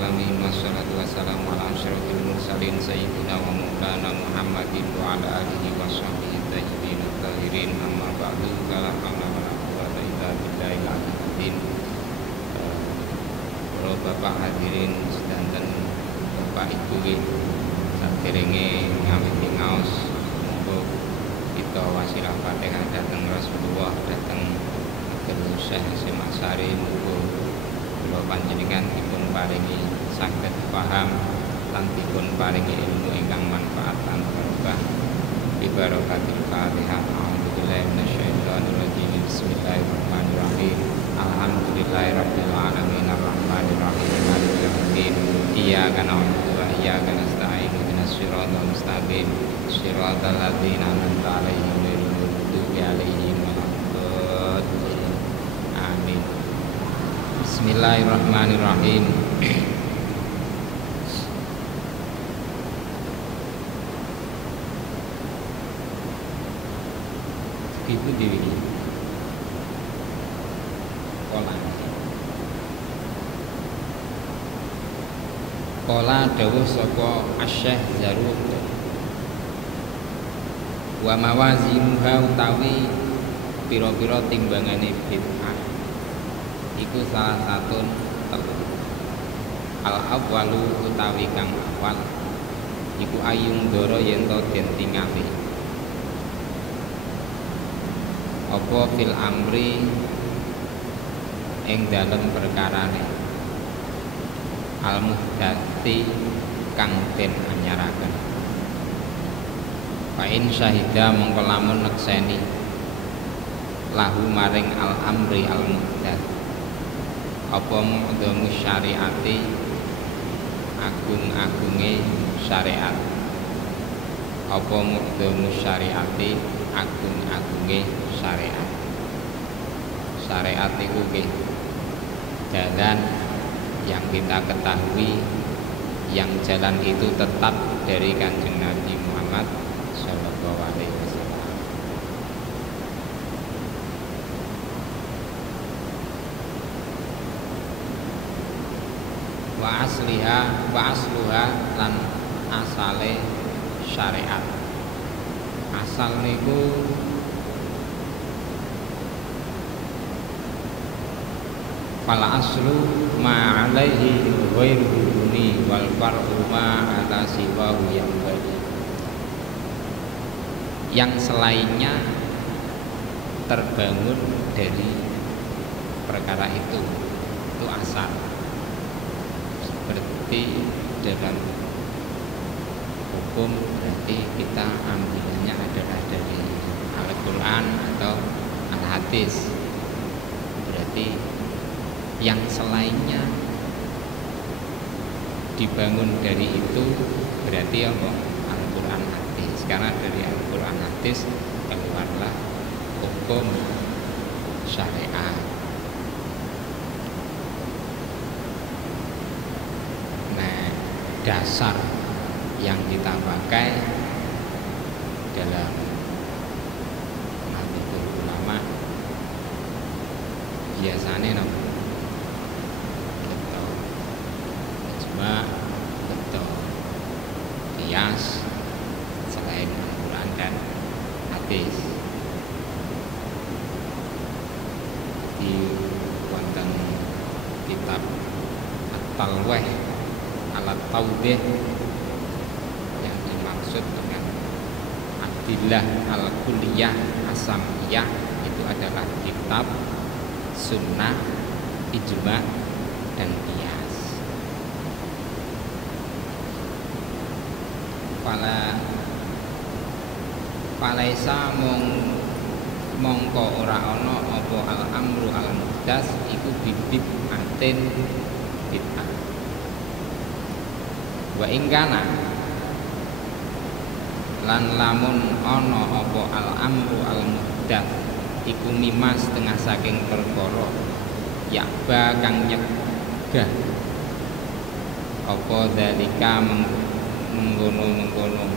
alamin wassalatu wassalamu ala asyrofil mursalin sayyidina wa maulana Muhammadin wa ala alihi wa sahbihi tayyibin tahirin amma ba'du la haula wa la quwwata illa billahil aliyyil azim. Para bapak hadirin sedanten bapak ibu saderenge ngawiti ngaos untuk kita wasilah Fatihah dhateng Rasulullah dhateng Syekh Hasyim Asy'ari muga kula panjenengan dipun paringi saged paham lan dipun paringi ilmu ingkang manfaat lan barokah bi barakatil Fatihah. A'udzubillahi minasyaitonir rajim. Bismillahirrahmanirrahim. Alhamdulillahirabbil alamin arrahmanir rahim maliki yaumiddin. Iyyaka na'budu wa iyyaka nasta'in ihdinas siratal mustaqim siratal ladzina an'amta 'alaihim ghairil maghdubi 'alaihim waladdallin. Amin. Bismillahirrahmanirrahim. Ibu diri Kola dawuh saka Asy-Syaikh Zarruq wa mawazinuha utawi pira-pira timbangane bid'ah iku salah satu telu. Al-awwalu utawi kang awal iku ayung doro yen to den tingali apa fil amri ing dalem perkarane al-muhdati kang den anyaraken. Fa in syahida mongko lamun nekseni lahu maring al-amri al-muhdat apa mu'dhamu syariati agung-agunge syariat apa mu'dhamu syariati agung-agunge syariat. Syariat itu jalan yang kita ketahui, yang jalan itu tetap dari Kanjeng Nabi Muhammad Sallallahu Alaihi Wasallam. Wa asluha lan asale syariat. Asal niku fala aslu ma alaihi ghairuhu duni wal far'u ma ala siwahu yang bagi. Yang selainnya terbangun dari perkara itu asal. Seperti dalam hukum berarti kita ambilnya adalah dari Al-Quran atau Al-Hadis. Berarti yang selainnya dibangun dari itu berarti apa? Al-Quran hadis. Karena dari Al-Quran hadis keluarlah hukum syariat. Nah, dasar yang kita pakai dalam nahdlatul ulama biasanya betul kias selain Al-Quran dan hadis. Di wonten kitab At-Talwih alat Taubih yang dimaksud dengan Adillah al-Kulliyah As-Sam'iyah itu adalah kitab sunnah, ijma dan qiyas. Falaisa mongko ora ana apa al-amru al-muhdas iku bibit anten bid'ah. Wa ingkana lan lamun ana apa al-amru al-muhdas iku mimma setengah saking perkara yakba kang nyegah apa dalika menggono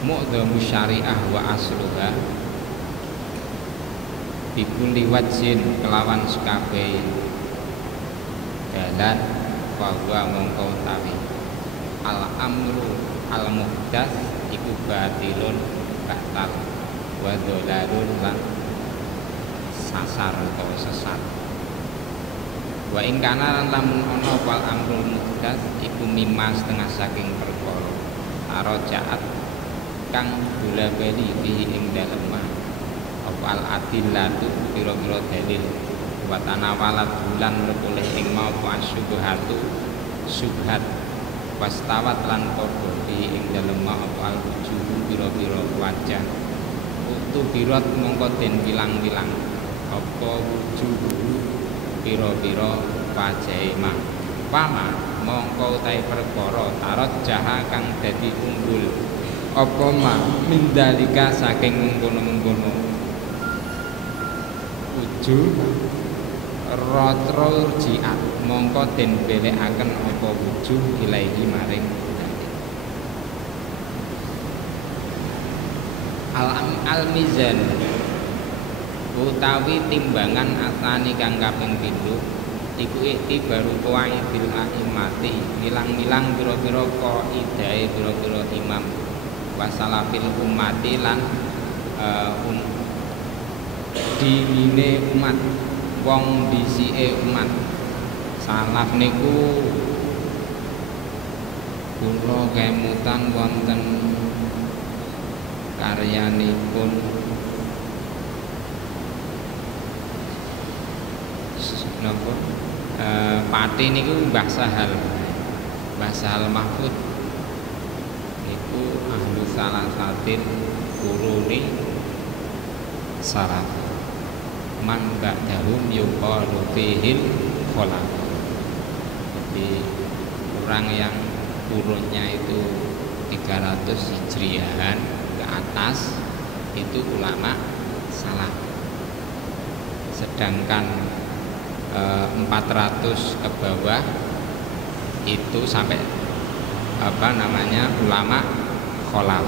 mu'dhamu syariah wa asluha bikuli wajin kelawan sekabehi dalan bahwa mongko utawi al amru al muhdas iku batilun batal wa dolarun lan sasar atau sesat. Wa ing kana lan lamun ana wal amrul muhdas iku mimma setengah saking perkara arajaat kang bola-bali fihi ing dalem apa al adillatu pira-pira dalil wa tanawalat bulan repulih ing mau asyubhatu syubhat wastawat lan padha fihi ing dalem apa al wujuh pira-pira wajah utu birat mongko den bilang-bilang apa wujuh pira-pira wajahe mak pama mongko utahe perkara tarot jaha kang dadi unggul apa ma mindalika saking mengkono-mengkono wujuh rotrol jiat mongko den belekaken apa wujuh ilahi maring al mizan utawi timbangan asani kang kaping 7 iku baru kuwi bil mati milang-milang pira-pira kaidahe pira-pira imam wasalafil ummati lan dinine umat wong disike umat salaf niku kula kemutan wonten karyanipun napa pati niku Mbah Sahal Mahfud niku ahlu salasatin quruni saraf man ba'dahum yuqalu fihil kholaq. Jadi orang yang kurunnya itu 300 Hijriahan ke atas itu ulama salaf, sedangkan 400 ke bawah itu sampai ulama kholaf.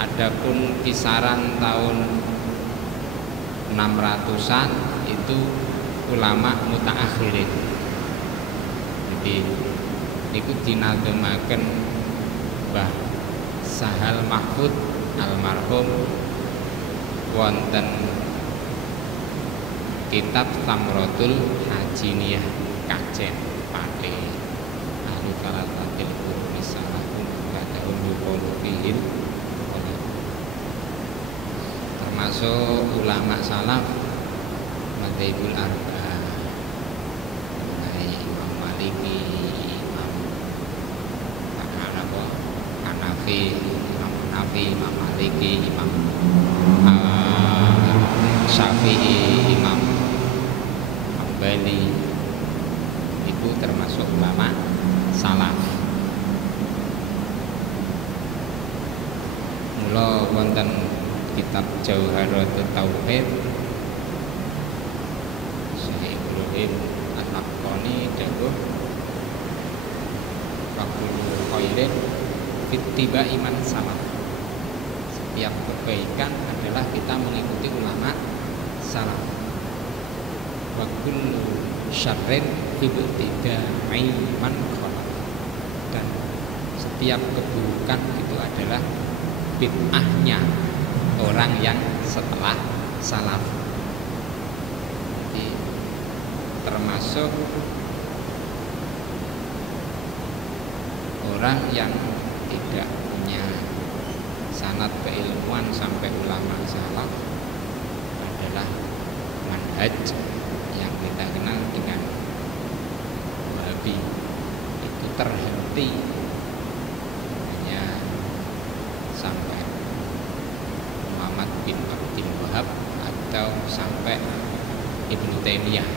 Adapun kisaran tahun 600-an itu ulama mutaakhirin. Jadi itu dinademaken Mbah Sahal Mahfud almarhum wonten kitab Samratul Hajiniyah kajen pate ahli salatil qurun salafun kadahun yuqalu fihil termasuk ulama salaf madzhabul arba'ah Imam Maliki, Imam Hanafi, Imam Maliki, Imam Syafi'i, Imam Hambali itu termasuk ulama salaf. Mula wonten kitab Jauharatut Tauhid Syekh Ibrahim An-Naqshbani dawuh faqulu khairin fittiba iman salaf. Setiap kebaikan adalah kita mengikuti ulama salaf. Wa kullu syarrin fittiba'i man khalaf. Dan setiap keburukan itu adalah bid'ahnya orang yang setelah salaf. Jadi termasuk orang yang tidak punya sanad keilmuan sampai ulama salaf adalah manhaj yang kita kenal dengan Wahabi. Itu terhenti hanya sampai Muhammad bin Abdul Wahab atau sampai Ibnu Taimiyah.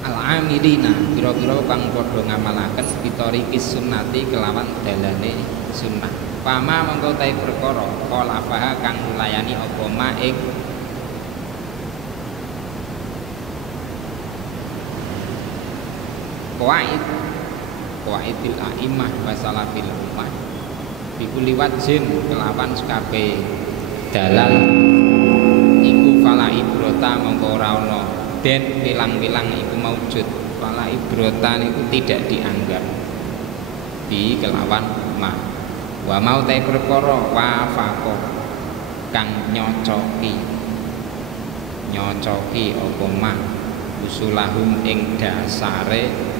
Al-amilina biro-biro kang padha ngamalaken bitorikis sunnati kelawan dalane sunnah. Pama mengko tahe perkara qalafaha kang layani apa ma ing qawaid qawaidil a'immah wa salafil ummah bikuli wajin kelawan sekabe dalan iku fala ibrota mongko ora ana den pilang-pilang iku maujud fala ibrota niku tidak dianggap bi kelawan ma wa mau ta perkara wa faqo kang nyocoki apa ma usulahum ing dasare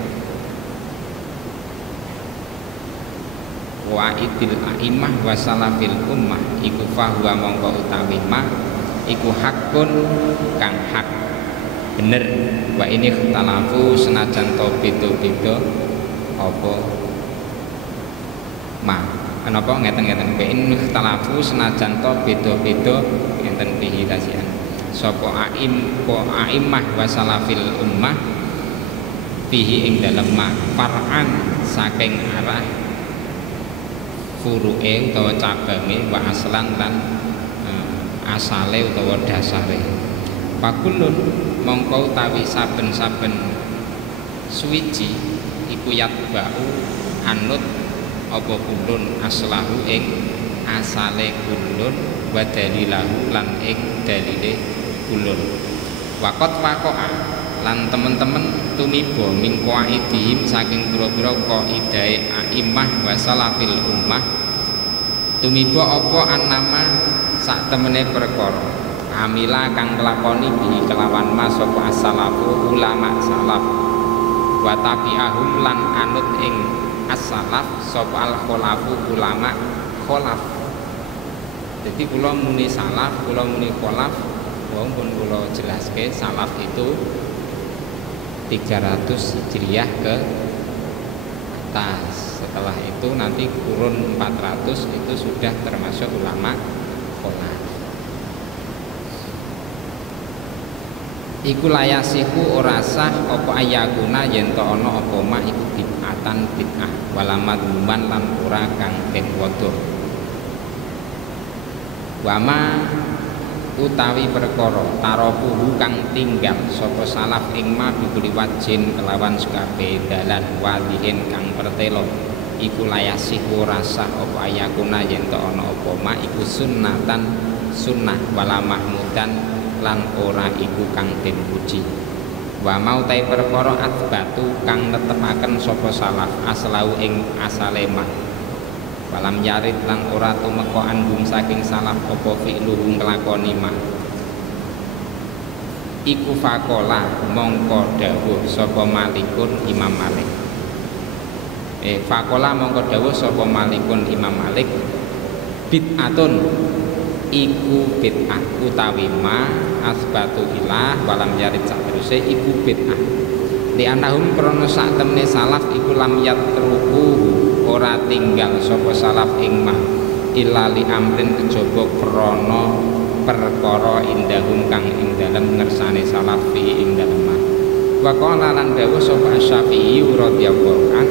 wa idil a'immah wa salafil ummah iku fahuwa mongko utawi ma iku hakun kang hak bener wa ini ikhtalafu senajan to beda-beda apa ma napa ngeten-ngeten wa ini ikhtalafu senajan to beda-beda ngeten pihi tasian sapa a'immah wa salafil ummah fihi ing dalem ma far'an saking arah furu'e utawa cabange wa aslan lan asale utawa dasare pakulun mongko utawi saben-saben suwiji iku yatba'u anut apa kulun aslahu ing asale kulun wa dalilahu lan ing dalile kulun waqat waqa'a lan temen-temen tumiba min qaidihim saking pira-pira qaidahe a'immah wa salafil ummah tumiba apa annama sak temene perkara amila kang nglakoni bi kelawan ma sapa as-salafu ulama salaf wa tabi'ahum lan anut ing as-salaf sapa al-khulafu ulama kholaf. Jadi kula muni salaf kula muni kholaf wong pun kula jelaske salaf itu 300 Hijriah ke atas. Setelah itu nanti kurun 400 itu sudah termasuk ulama kholaf. Iku layasiku ora sah apa ayakuna yen to ana apa mak iku bid'atan bid'ah walamat luman lan ora kang den waduh. Wama utawi perkara taropuhu kang tinggal sapa salaf ing ma bikuli wajin kelawan sekabe dalan walihin kang pertelo iku layasih ora sah apa ayakuna yen to ana apa ma iku sunnatan sunnah wala mahmudan lan ora iku kang den puji wa mau ta perkara atbatu kang netepaken sapa salaf aslau ing asale ma walam yarid lan ora tumeka anhum saking salaf apa fi'luhum nglakoni ma iku faqala mongko dawuh sapa Malikun Imam Malik faqala mongko dawuh sapa Malikun Imam Malik bid'atun iku bid'ah utawi ma asbatu ilah walam yarid sateruse iku bid'ah di anahum krono sak temne salaf iku lam yatruku ora tinggal sapa salaf ing ma illa li amrin kejaba krana perkara indahum kang ing dalem ngersane salaf fi ing dalem ma wa qala lan dawuh sapa Asy-Syafi'i radhiyallahu an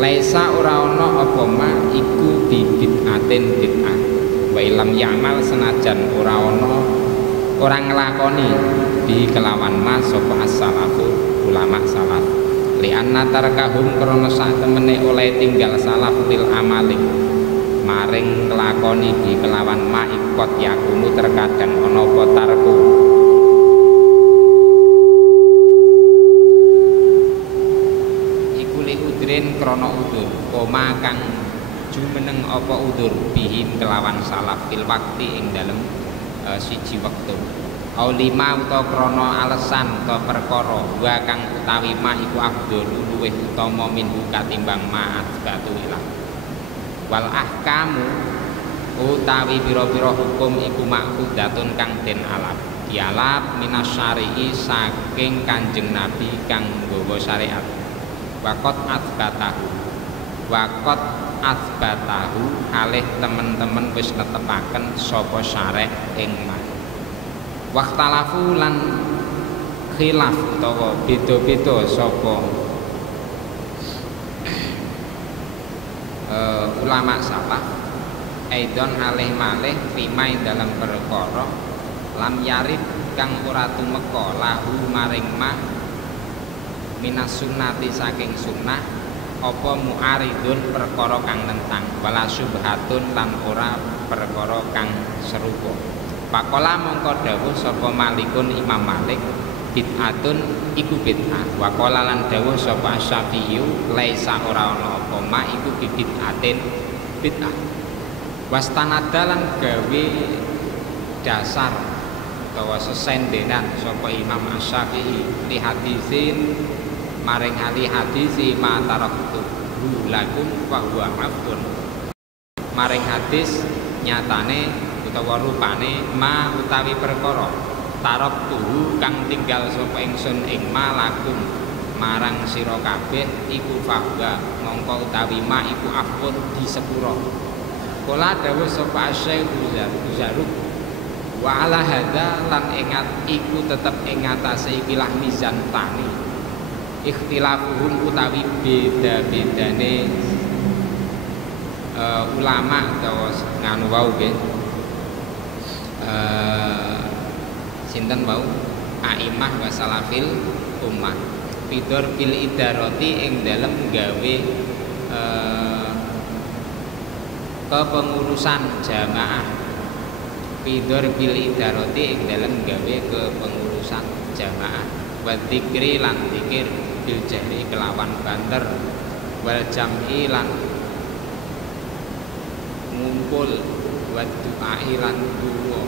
laisa ora ana apa ma iku bid'atin bid'ah wa ilam ya'mal senajan ora ana ora nglakoni bi kelawan ma sapa as-salafu ulama salaf li anna tarkahum krana sak temene oleh tinggal salaf lil amali maring nglakoni di kelawan ma ikot yakunu terkadang ana apa tarku iku li udrin krana udur koma kang jumeneng apa udur bihim kelawan salaf fil wakti ing dalem siji wektu au lima utawa krana alasan utawa perkara wa kang utawi ma iku afdhal luwih utama minhu katimbang ma'at batu ilang wal ahkamu utawi pira-pira hukum iku ma'khudatun kang den alap dialap minas syari'i saking Kanjeng Nabi kang nggawa syariat waqat asbatahu alih temen-temen wis netepaken sapa syarek ing ma waktalafu lan khilaf utawa beda-beda sapa ulama salaf aidon alih malih fima dalam perkara lam yarid kang ora tumeka lahu maring ma minas sunnati saking sunnah apa mu'aridun perkara kang nentang wala syubhatun lan ora perkara kang serupa. Pakola mongko dawuh sapa Malikun Imam Malik bid'atun iku bid'ah. Waqala lan dawuh sapa Syafi'i laisa ora ana apa ma iku bid'atin bid'ah. Wastanadalan gawe dasar utawa sesendenan sapa Imam Syafi'i li hadisin maring ahli hadis ma taraktu lakum fa huwa abdun maring hadis nyatane utawa rupane ma utawi perkara taraktu kang tinggal sapa ingsun ing malakum marang sira kabeh iku fa huwa mongko utawi ma iku abdun di sepura. Kala dawuh sapa Syekh Zaruk wa ala hadza lan ingat iku tetep ing atase ikilah mizan tani ikhtilafuhum utawi beda-bedane ulama utawa nganu wau nggih sinten wau aimah wa salafil ummah bidor bil idarati ing dalem gawe kepengurusan jamaah bidor bil idarati ing dalem gawe kepengurusan jamaah wa dzikri lan dzikir bil jahri kelawan banter wal jam'i lan ngumpul wa du'ai lan duwa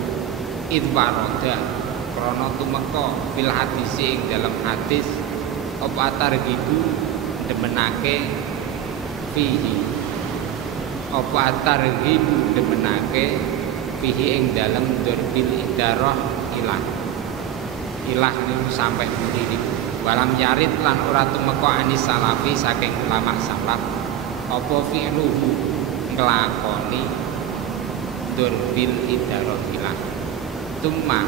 idwaroda krana tumeka fil hadis ing dalam hadis apa targhibu demenake fihi apa targhibu demenake fihi ing dalam durbil idarah ilah niku sampai berdiri walam yarid lan ora tumeka anis salafi saking ulama salaf apa fi'luhu nglakoni durbil idarah ilah tumma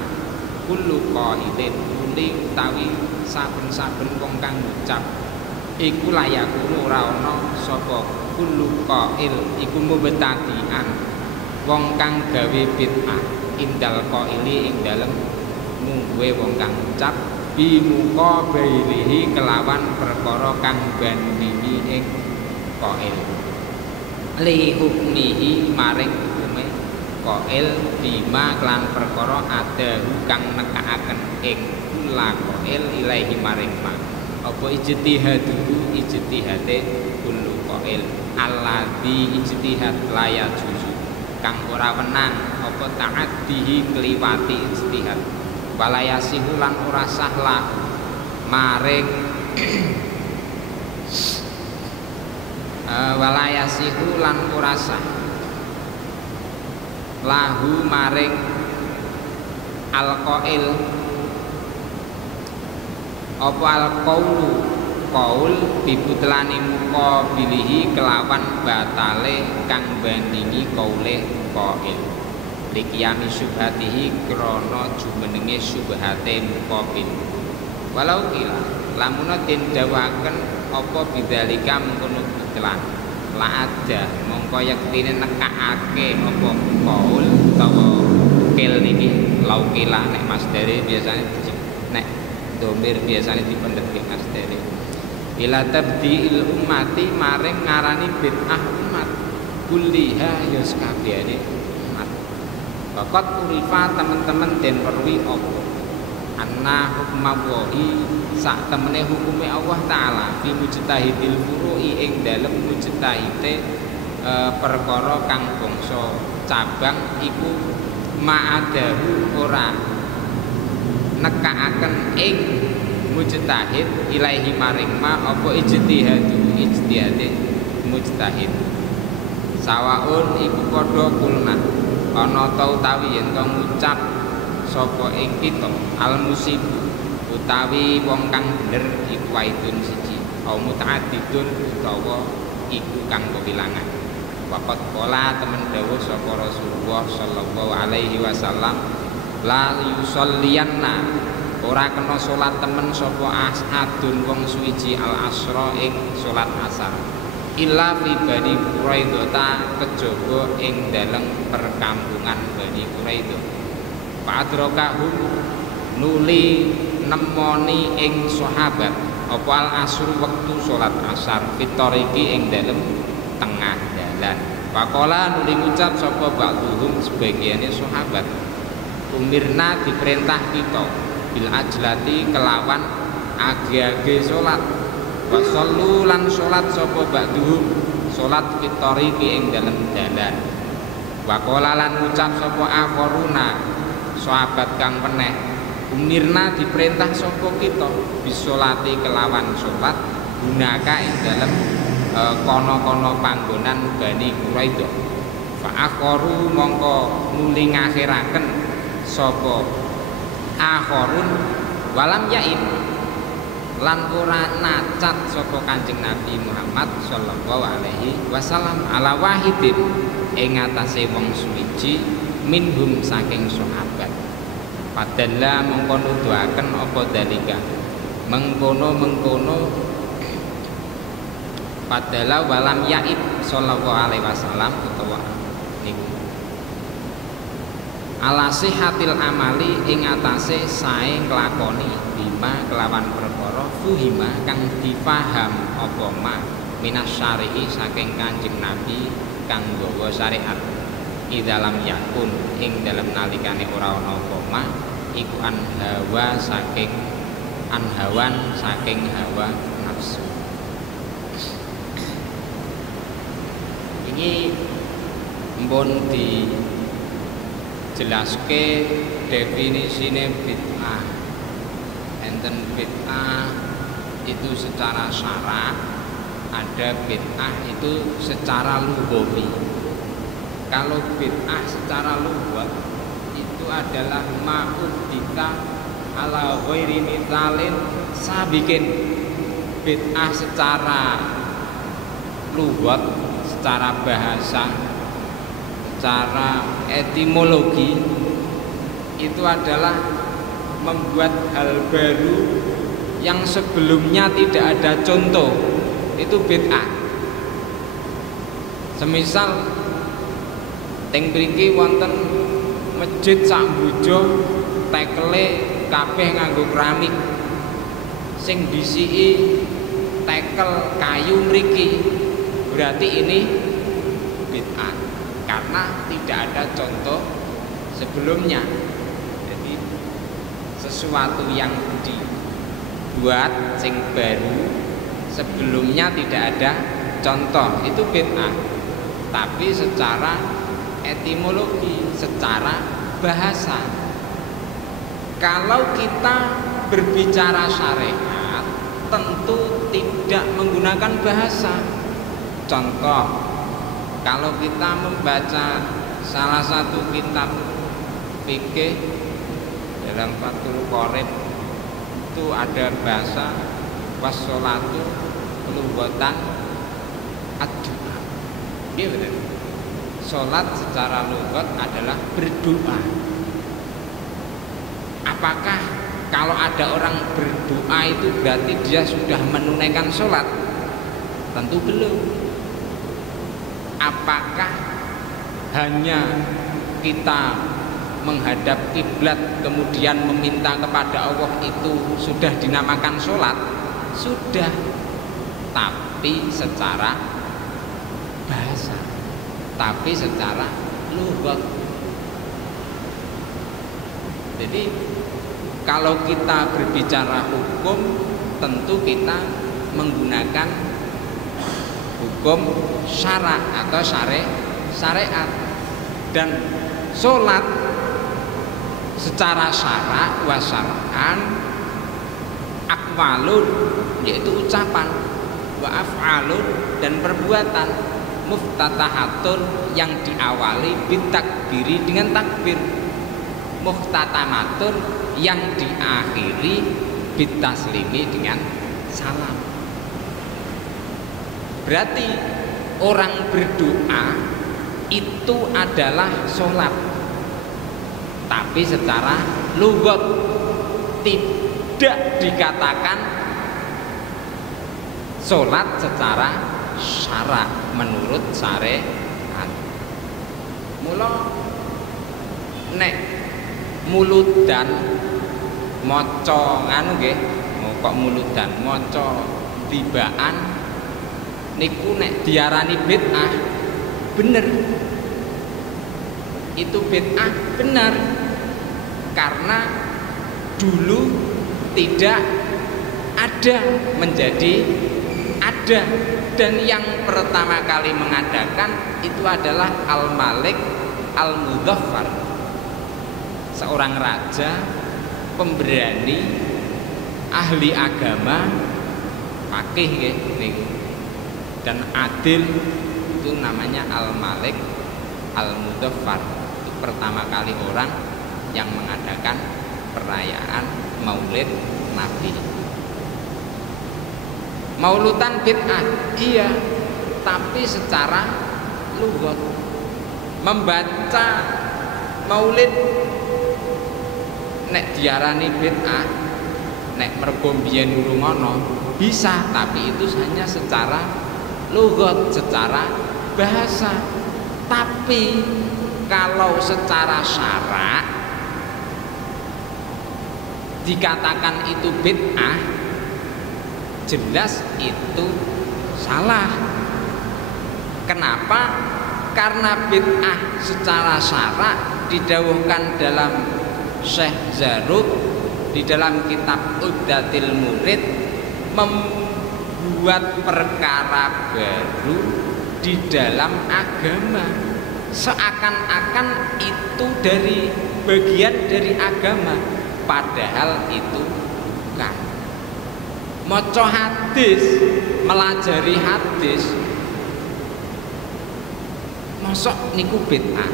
kullu qaidin utawi saben-saben wong kang ngucap iku layakunu ora ana sapa kullu qail iku mubtadi'an wong kang gawe bid'ah indal qaili ing dalem mungguwe wong kang ngucap bimuka bailihi kelawan perkara kang bandingi ing qail li hukmihi maring hukume qail bima kelan perkara ada kang nekaaken ing kula qail ilaahi maring ma apa ijtihadu ijtihade kullu qail alladzi ijtihad laya juzu kang ora wenang apa ta'addihi kliwati ijtihad walayasihu lan ora sahlah maring walayasihu lan ora sah lahu maring alqail apa alqaulu qaul bibutlani muqabilihi kelawan batale kang bandingi qaule qail liqiyami syubhatihi krana jumenenge syubhate muqabil walau kila lamun den dawaken apa bidzalika mengkono butlan la ada mongko yektine nekake apa qaul utawa kil niki laukila nek masdare biasane nek domir biasane dipendhet ing masdare ila tabdiil ummati maring ngarani bid'ah umat kulliha ya sakabehane umat Bakat urifa teman-teman den perwi apa anna hukmawahi sak temene hukume Allah taala fi mujtahidil furu'i ing dalem mujtahide perkara kang bangsa cabang iku ma'adahu ora nekaaken ing mujtahid ilaahi maring ma apa ijtihade mujtahid sawaun iku padha kulna ana ta utawi yen to ngucap sapa ing kita al musib utawi wong kang bener iku waidun siji au mutaaddidun utawa iku kang kewilangan waqat qala temen dawuh sapa Rasulullah sallallahu alaihi wasallam la yusolliyanna ora kena salat temen sapa adun wong suwiji al asra ing salat asar illa fi Bani Quraidah kejaba ing dalem perkampungan Bani Quraidah padrokahum nuli nemoni ing sahabat apa al asru wektu salat asar fitoriki ing dalem tengah dalan. Faqala nuli ngucap sapa ba'dhum sebagiane sahabat, umirna diperintah kita bil ajlati kelawan age-age salat. Wa shollu lan salat sapa ba'dhum salat fitoriki ing dalem dalan. Waqala lan ngucap sapa akharuna sahabat kang peneh, umirna diperintah sapa kita bisolati kelawan salat gunaka ing dalem kono-kono panggonan Bani Quraidah. Fa akharu mongko nuli ngakhiraken sapa akharun walam yain lan ora nacat sapa Kanjeng Nabi Muhammad sallallahu alaihi wasallam ala wahidin ing atase wong suwiji minhum saking sahabat. Padahal mongko nuduhaken apa dalika mengkono padahal walam yaib sallallahu alaihi wasallam utawa niku ala sihatil amali ing atase sae nglakoni bima kelawan perkara fuhima kang difaham apa ma minas syari'i saking Kanjeng Nabi kang gawa syariat idalam yakun ing dalam nalikane ora ana apa ma iku anhawan saking hawa nafsu. Ini mbon dijelaske definisine bid'ah. Enten bid'ah itu secara syara, ada bid'ah itu secara lughawi. Kalau bid'ah secara lughat itu adalah ma'udika ala ghairi mithalin sabiqin. Bid'ah secara lughat, secara bahasa, secara etimologi itu adalah membuat hal baru yang sebelumnya tidak ada contoh. Itu bid'ah. Semisal teng mriki wonten masjid sak bojo tekele kabeh nganggo keramik, sing disiki tekel kayu mriki, berarti ini bid'ah karena tidak ada contoh sebelumnya. Jadi sesuatu yang dibuat sing baru sebelumnya tidak ada contoh, itu bid'ah. Tapi secara etimologi, secara bahasa, kalau kita berbicara syariat tentu tidak menggunakan bahasa. Contoh, kalau kita membaca salah satu kitab fikih dalam Fathul Qorib itu ada bahasa wassolatu lughatan ad-du'a. Iya benar. Salat secara lughat adalah berdoa. Apakah kalau ada orang berdoa itu berarti dia sudah menunaikan salat? Tentu belum. Apakah hanya kita menghadap kiblat kemudian meminta kepada Allah itu sudah dinamakan sholat? Sudah, tapi secara bahasa, tapi secara lughat. Jadi kalau kita berbicara hukum tentu kita menggunakan hukum syara atau syariat, dan sholat secara syara wa syar'an aqwalun yaitu ucapan, wa af'alun dan perbuatan, muftatahatun yang diawali bitakbiri dengan takbir, muhtatamatun yang diakhiri bitaslimi dengan salam. Berarti orang berdoa itu adalah sholat, tapi secara lughat tidak dikatakan sholat secara syara menurut syariat. Mula nek muludan maca nganu nggih, kok muludan maca tibaan niku nek diarani bid'ah bener. Itu bid'ah benar karena dulu tidak ada menjadi ada, dan yang pertama kali mengadakan itu adalah Al-Malik Al-Mudzaffar, seorang raja pemberani, ahli agama, faqih dan adil, itu namanya Al-Malik Al-Mudzaffar. Itu pertama kali orang yang mengadakan perayaan Maulid Nabi. Maulutan bid'ah, iya, tapi secara lughat. Membaca maulid nek diarani bid'ah, nek mergo mbiyen urung ana bisa, tapi itu hanya secara lughat, secara bahasa. Tapi kalau secara syara dikatakan itu bid'ah, jelas itu salah. Kenapa? Karena bid'ah secara syara didhawuhkan dalam Syekh Zarruq di dalam kitab Uddatil Murid, membuat perkara baru di dalam agama, seakan-akan itu dari bagian dari agama, padahal itu bukan. Maca hadis, melajari hadis, mosok niku bid'ah.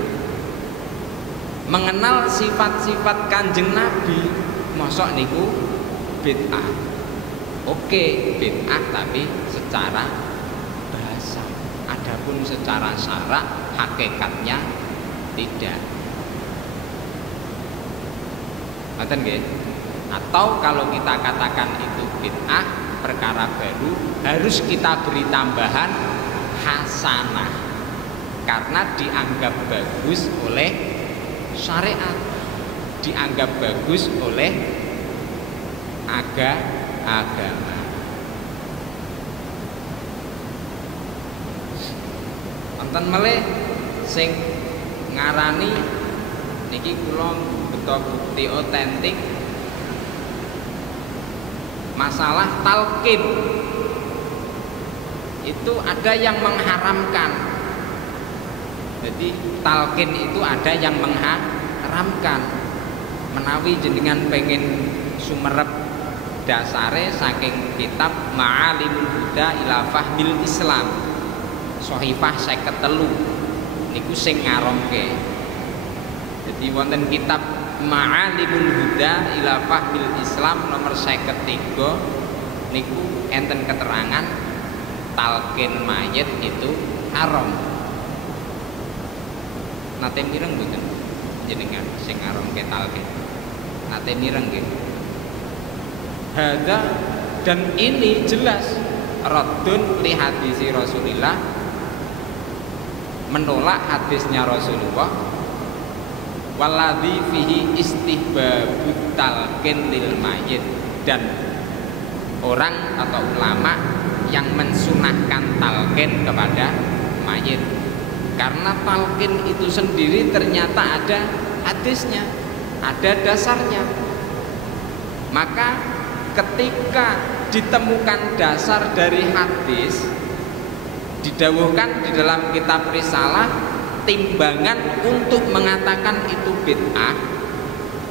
Mengenal sifat-sifat Kanjeng Nabi, mosok niku bid'ah. Oke, bid'ah tapi secara bahasa. Adapun secara syara hakikatnya tidak. Ngoten nggih? Atau kalau kita katakan itu bid'ah, perkara baru, harus kita beri tambahan hasanah karena dianggap bagus oleh syariat, dianggap bagus oleh agama. Wonten melih sing ngarani niki kula beto bukti otentik masalah talqin. Itu ada yang mengharamkan. Jadi talqin itu ada yang mengharamkan. Menawi jenengan pengen sumerep dasare saking kitab Ma'alimul Huda ila Fahmil Islam, Shahifah 53 niku sing ngaramke. Jadi wonten kitab Ma'alimul Huda ila Fahmil Islam nomor 53 niku enten keterangan talqin mayit itu haram. Nate mireng mboten jenengan sing ngaramke talqin? Nate mireng nggih. Hadza, dan ini jelas raddun li hadisi Rasulillah, menolak hadisnya Rasulullah, waladhi fihi istihbabut talqin lil mayit, dan orang atau ulama yang mensunahkan talqin kepada mayit, karena talqin itu sendiri ternyata ada hadisnya, ada dasarnya. Maka ketika ditemukan dasar dari hadis, didhawuhkan di dalam kitab Risalah, timbangan untuk mengatakan itu bid'ah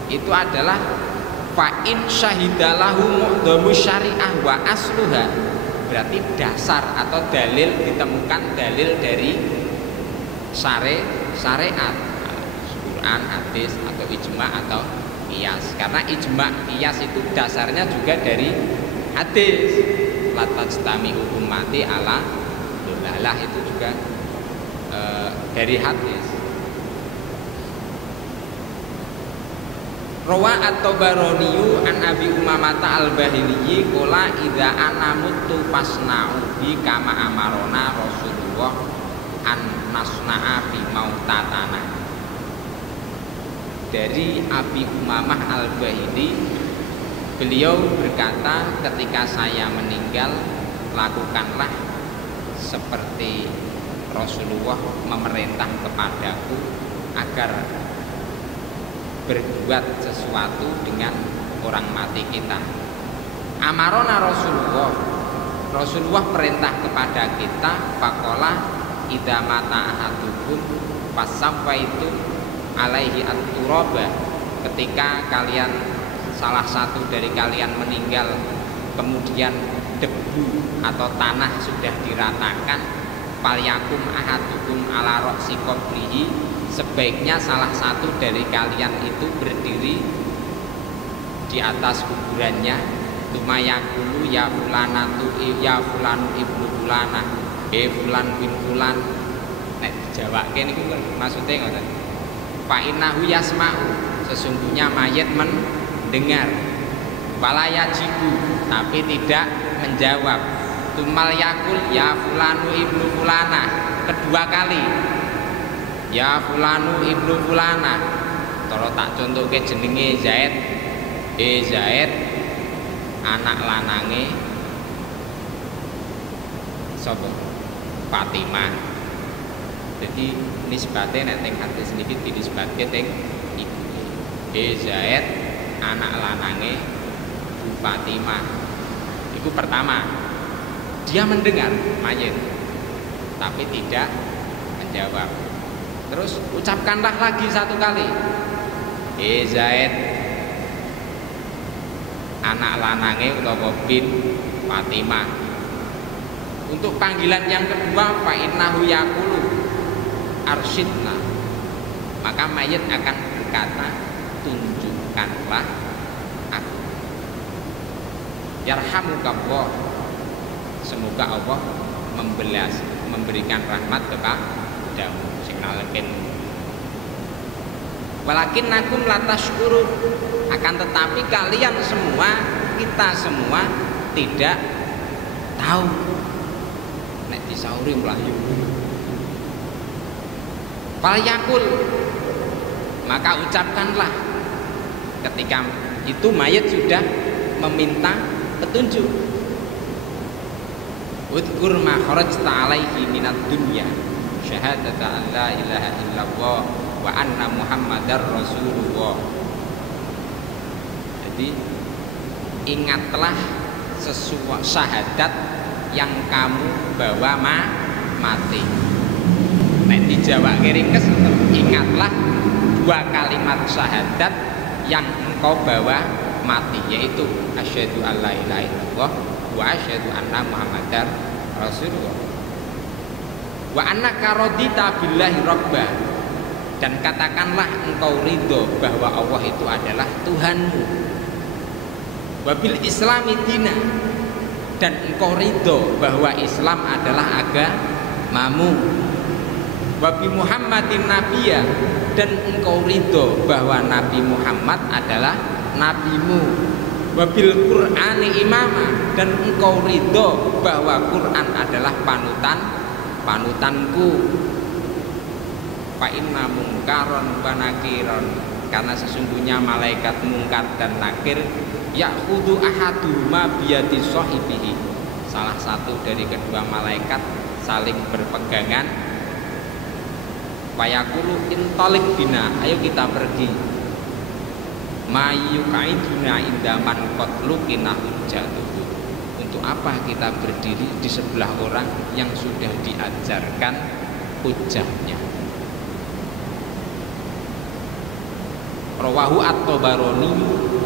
itu adalah fa in syahidalahu muqdamu syariah wa asluha, berarti dasar atau dalil, ditemukan dalil dari syariat, Quran, hadis, atau ijma atau qiyas. Karena ijma qiyas itu dasarnya juga dari hadis. La tajtami'u ummati ala dolalah, itu juga dari hadis. Rawa at-Tabarani an Abi Umamah al-Bahili qala idza ana mutu fasna'u bi kama amarona Rasulullah an nasna'a bi mautatana. Dari Abi Umamah al-Bahili, Beliau berkata, ketika saya meninggal, lakukanlah seperti Rasulullah memerintah kepadaku agar berbuat sesuatu dengan orang mati kita. Amarona Rasulullah perintah kepada kita, faqala idza mata ahadukum fasaffaitu alaihi at-turaba, ketika kalian salah satu dari kalian meninggal kemudian debu atau tanah sudah diratakan, falyakum ahadukum ala ra'si qabrihi, sebaiknya salah satu dari kalian itu berdiri di atas kuburannya, tumayakulu ya fulanatu ya fulanu ibnu fulana, fulan bin fulan. Nek dijawabke niku maksudnya ngoten. Fa innahu yasma'u, sesungguhnya mayit mendengar, wala yajibu, tapi tidak menjawab. Tumal yakul ya fulanu ibnu fulana, kedua kali ya fulanu ibnu fulana. Kalau tak contohke jenenge Zaid, Zaid anak lanange sapa? Fatimah. Jadi nisbate nek teng hadis niki dinisbatke teng ibu. Zaid anak lanange Bu Fatimah. Itu pertama. Dia mendengar mayit tapi tidak menjawab. Terus ucapkanlah lagi satu kali, Zaid anak lanange utawa bin Fatimah. Untuk panggilan yang kedua, fa innahu yaqulu arsyidna, maka mayit akan berkata, tunjukkanlah aku. Yarhamukallah, semoga Allah memberikan rahmat kepadamu. Sing naleken. Walakin nakum latashkuru, akan tetapi kalian semua, kita semua tidak tahu. Nek disauri mlayu. Falyakul, maka ucapkanlah. Ketika itu mayit sudah meminta petunjuk. Udhkur ma kharajta alaihi minad dunya syahadata an la ilaha illallah wa anna muhammadar rasulullah. Jadi ingatlah sesuatu syahadat yang kamu bawa mati. Nek dijawab ringkes, ingatlah dua kalimat syahadat yang engkau bawa mati, yaitu asyhadu an la ilaha illallah wa asyhadu anna muhammadar rasulullah wa annaka radita billahi rabba, dan katakanlah engkau ridho bahwa Allah itu adalah Tuhanmu, wa bil islami dina, dan engkau ridho bahwa Islam adalah agamamu, wa bi Muhammadin nabiyya, dan engkau ridho bahwa Nabi Muhammad adalah nabimu, wabil Qur'ani imama, dan engkau ridho bahwa Quran adalah panutanku. Fa inna mungkaron wa nakiron, karena sesungguhnya malaikat mungkar dan nakir ya'khudhu ahaduma biyadi sahibihi, salah satu dari kedua malaikat saling berpegangan. Fayaqulu intalik bina, ayo kita pergi. Mayukaiduna indaman qatlukina hujjatuhu, untuk apa kita berdiri di sebelah orang yang sudah diajarkan hujjahnya. Rawahu at-Tabarani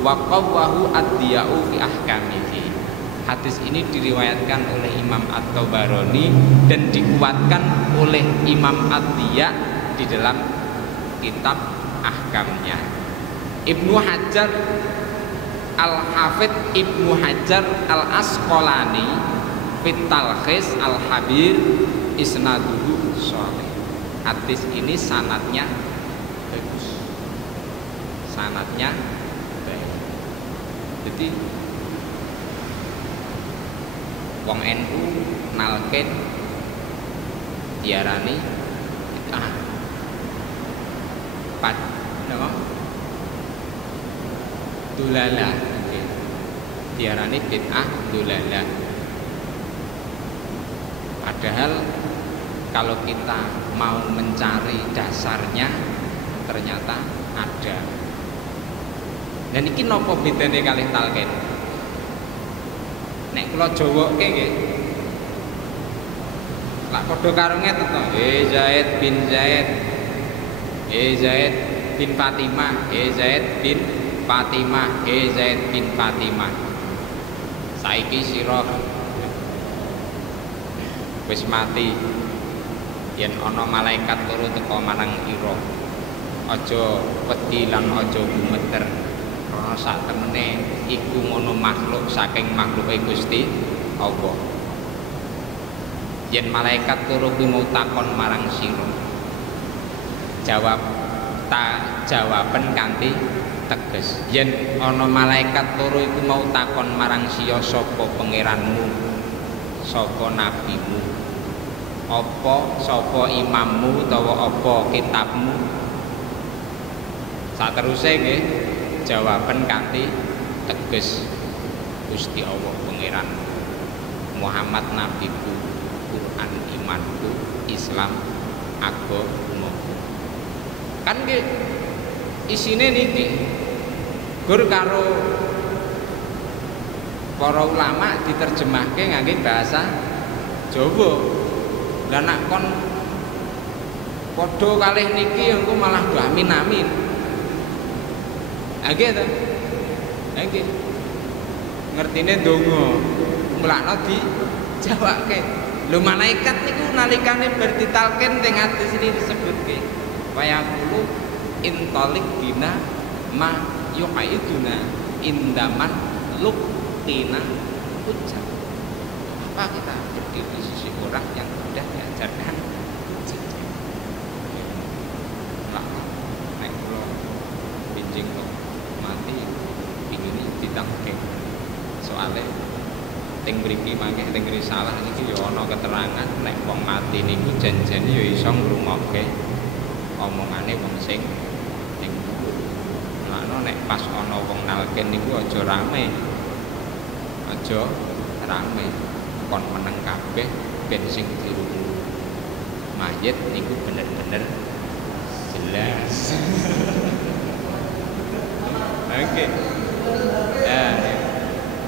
wa qawwahu ad-Diya'u fi ahkamihi. Hadis ini diriwayatkan oleh Imam At-Tabarani dan dikuatkan oleh Imam Ad-Diya di dalam kitab ahkamnya. Ibnu Hajar Al-Hafidh Ibnu Hajar Al-Asqalani fit Talkhis Al-Habir isnaduhu shalih. Hadis ini sanadnya bagus. Sanadnya baik. Jadi wong NU nalken diarani napa? Dulala, okay. diarani bid'ah dolalah. Padahal kalau kita mau mencari dasarnya ternyata ada. Dan iki napa bedane kalih talqin? Nek kula jowokke nggih. Lak padha karo ngeten to. Zaid bin Zaid. Zaid bin Fatimah. Zaid bin Fatimah. Zaid bin Fatimah. Saiki sira wis mati. Yen ana malaikat turu teka marang ira, aja wedi lan aja gumeter. Karena sak temene iku ngono makhluk saking makhluke Gusti Allah. Yen malaikat turu kuwi mau takon marang sira, jawaben kanthi teges. Yen ana malaikat turu iku mau takon marang siya sapa pangeranmu, sapa nabimu, apa sapa imammu utawa apa kitabmu, sateruse nggih jawaben kanthi teges. Gusti Allah pangeran, Muhammad nabiku, Quran imanku, Islam agamaku. Kan nggih isine niki gur karo para ulama diterjemahke ngangge bahasa Jawa. Lah nek kon padha kalih niki engko malah do amin-amin. Ha nggih to? Ha nggih. Ngertine donga, mulakno dijawake. Lho malaikat niku nalikane bertitalken teng hadis ini disebutke. Wa yaqulu intalik bina ma yuqaiduna indaman luktina hujjah. Apa kita berdiri di sisi orang yang sudah diajarkan hujjah. Lah nek kula pinjing kok mati pingin ditangke. Soale teng mriki mangke teng risalah iki ya ana keterangan nek wong mati niku jan-jan ya iso ngrungokke omongane wong sing ning dhuwur. Lan nek pas ana wong nalken niku aja rame. Aja rame. Kon meneng kabeh ben sing dirungu. Mayit niku bener-bener jelas. Oke. Ya,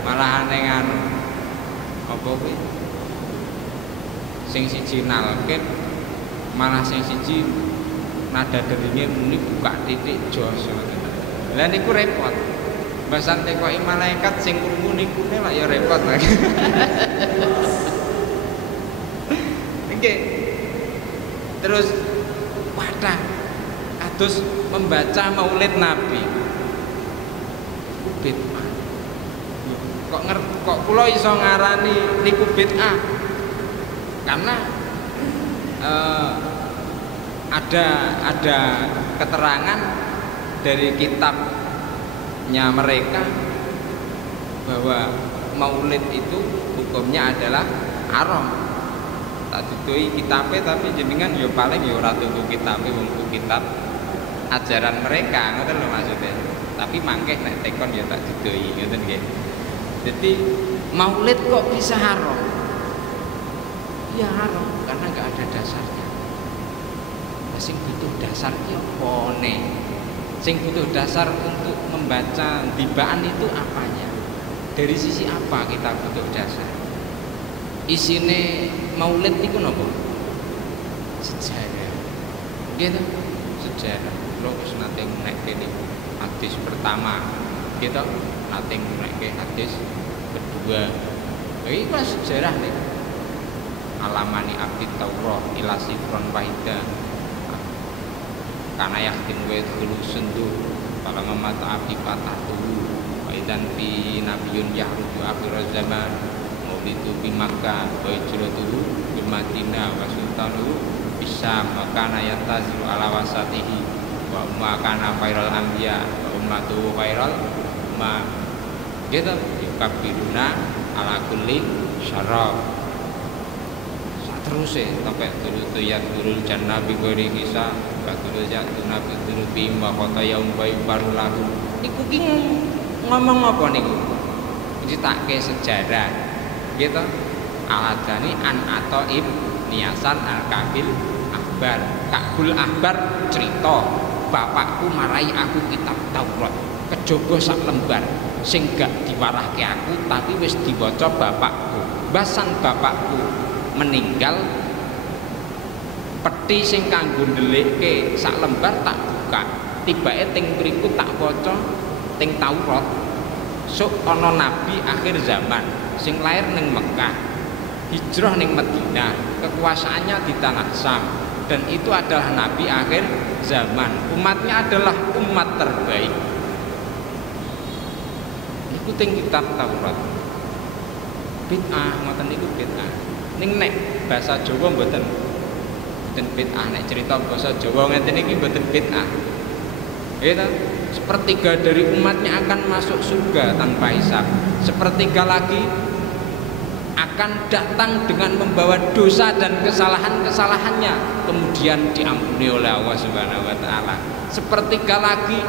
malah aneh anu apa kuwi? Sing siji nalken malah sing siji nada deringe muni buka titik jos. Lah niku repot. Basan tekoki malaikat sing krungu niku lak ya repot lagi. Nggih. Terus wadah kados membaca Maulid Nabi. Bid'ah. Kok kula iso ngarani niku bid'ah? Karena ada keterangan dari kitabnya mereka bahwa Maulid itu hukumnya adalah haram. Tak didoi kitabe tapi jenengan ya paling ya ora tuku kitabe wong kitab ajaran mereka, ngoten lho maksudnya. Tapi mangkeh nek tekon ya tak didoi, ngoten nggih. Jadi Maulid kok bisa haram? Ya haram karena enggak ada dasarnya. Sing butuh dasar ki opone? Sing butuh dasar untuk membaca dibaan itu apanya? Dari sisi apa kita butuh dasar? Isine Maulid niku napa? Sejarah. Gitu. Sejarah. Lho wis nate menekke niku hadis pertama. Gitu. Nate menekke hadis kedua. Iki pas sejarah nih. Alamani abdi Taurat ila sifron wahida. Karena yakin wa dulu sendu kalau memata abdi patah dulu. Waidan fi nabiyun yahruju akhir zaman. Maulidu bi Makkah wa hijratuhu bi Madinah wa sultanuhu bisa makana yantazilu ala wasatihi wa umma kana khairal anbiya wa ummatuhu khairal umma. Gitu yukabiruna ala kulli syarab. Terus sampai dulu tuh ya turun jannah bi gori kisah dulu ya nabi dulu bima kota yang baik baru lalu. Iku ki ngomong apa niku? nyritake sejarah gitu. Aladani an Athaib Niasan Al-Kabil Akbar. Kabul Akbar cerita, bapakku marai aku kitab Taurat kejaba sak lembar sing gak diwarahke aku tapi wis diwaca bapakku. Basan bapakku meninggal, peti sing kanggo ndelikke sak lembar tak buka, tibake teng mriku tak waca teng Taurat sok ana nabi akhir zaman sing lair ning Mekah, hijrah ning Madinah, kekuasaannya di tanah Syam, dan itu adalah nabi akhir zaman, umatnya adalah umat terbaik. Iku teng kitab Taurat. Bid'ah ngoten niku bid'ah. Ning nek bahasa Jawa mboten bid'ah, nek cerita bahasa Jawa ngeten iki mboten bid'ah. Gitu. Sepertiga dari umatnya akan masuk surga tanpa hisab. Sepertiga lagi akan datang dengan membawa dosa dan kesalahan-kesalahannya, kemudian diampuni oleh Allah Subhanahu wa taala. Sepertiga lagi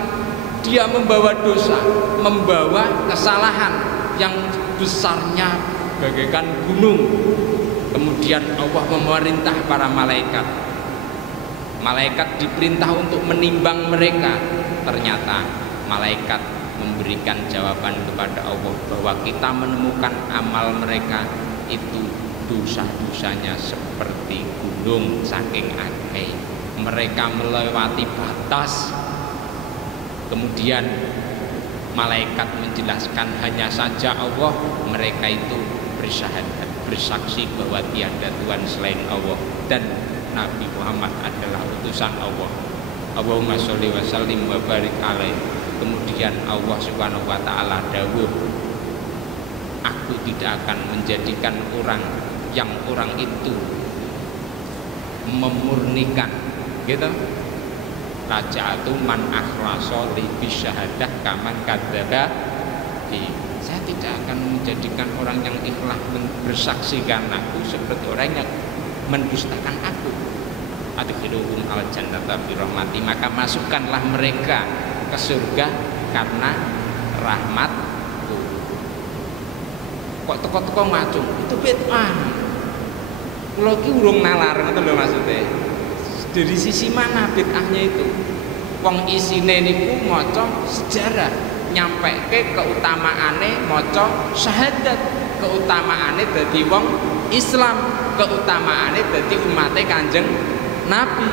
dia membawa dosa, membawa kesalahan yang besarnya bagaikan gunung. Kemudian Allah memerintah para malaikat. Malaikat diperintah untuk menimbang mereka. Ternyata malaikat memberikan jawaban kepada Allah bahwa kita menemukan amal mereka itu dosa-dosanya seperti gunung saking akeh. Mereka melewati batas. Kemudian malaikat menjelaskan hanya saja Allah mereka itu bersyahadat, bersaksi bahwa tiada Tuhan selain Allah dan Nabi Muhammad adalah utusan Allah. Allahumma sholli wa sallim wa barik alaih. Kemudian Allah Subhanahu wa taala dawuh, aku tidak akan menjadikan orang yang orang itu memurnikan gitu. Raja'atu man akhlasa li bisyahadah kaman kadzaba. Saya tidak akan menjadikan orang yang ikhlas bersaksi karena aku seperti orang yang mendustakan aku. Adkhiluhum al jannata bi rahmati, maka masukkanlah mereka ke surga karena rahmatku. Kok teko-teko ngacung itu bid'ah. Kula ki urung nalar ngoten lho maksude. Dari sisi mana bid'ahnya itu? Wong isine niku maca sejarah, nyampeke keutamaane maca syahadat, keutamaane dadi wong Islam, keutamaane dadi umate Kanjeng Nabi.